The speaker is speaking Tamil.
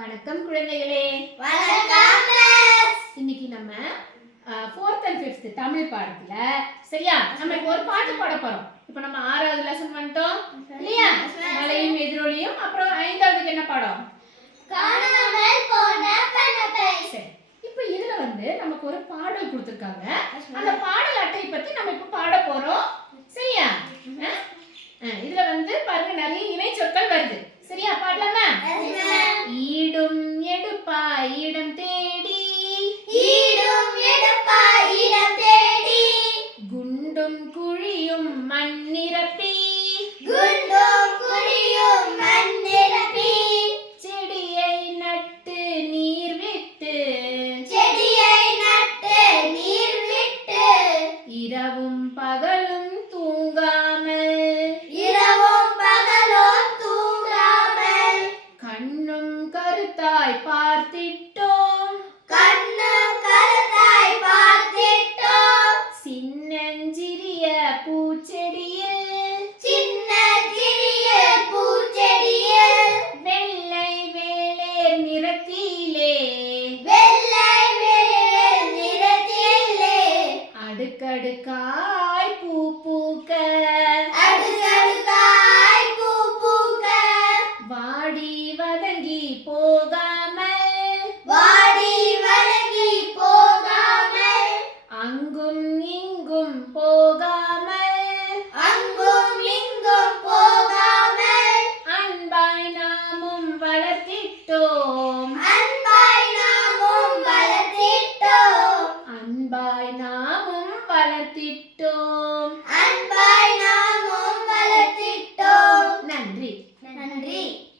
வணக்கம் குழந்தைகளே. வணக்கம் மிஸ். இன்னைக்கு நம்ம 4th and 5th தமிழ் பாடத்துல சரியா நம்ம இப்போ ஒரு பாட்டு பாட போறோம். இப்போ நம்ம 6வது லெசன் வந்துட்டோம் இல்லையா? மலையும் எதிரொலியும். அப்புறம் 5வதுக்கு என்ன பாடம்? காணாமல் போன பணப்பை. சரி, இப்போ இதுல நமக்கு ஒரு பாடல் கொடுத்திருக்காங்க. அந்த பாடல் அட்டை பத்தி நம்ம இப்போ பாட போறோம் சரியா? இதுல பாருங்க நிறைய இணை சொற்கள் வருது சரியா? பாடலாமா? ஈடும் எடுப்பாய் இடம் தேடி, ஈடும் எடுப்பாய் இடம் தேடி, குண்டும் குழியும் மண் நிரப்பி, குண்டும் குழியும் மண் நிரப்பி, செடியை நட்டு நீர் விட்டு, செடியை நட்டு நீர் விட்டு, இரவும் பகலும் தூங்காமல், இரவும் பகலும் தூங்காமல், கண்ணும் கருத்தாய் பார்த்திட்டோம், கண்ணும் கருத்தாய் பார்த்திட்டோம், சின்னஞ்சிறிய பூச்செடியில், சின்ன சிறிய பூச்செடியில், வெள்ளை வேளேர் நிறத்திலே, வெள்ளை வேல் நிறத்திலே, அடுக்கடுக்காய் பூ பூக்க, அடுக்கடுக்காய் பூ பூக்க, வாடி வதங்கி போகா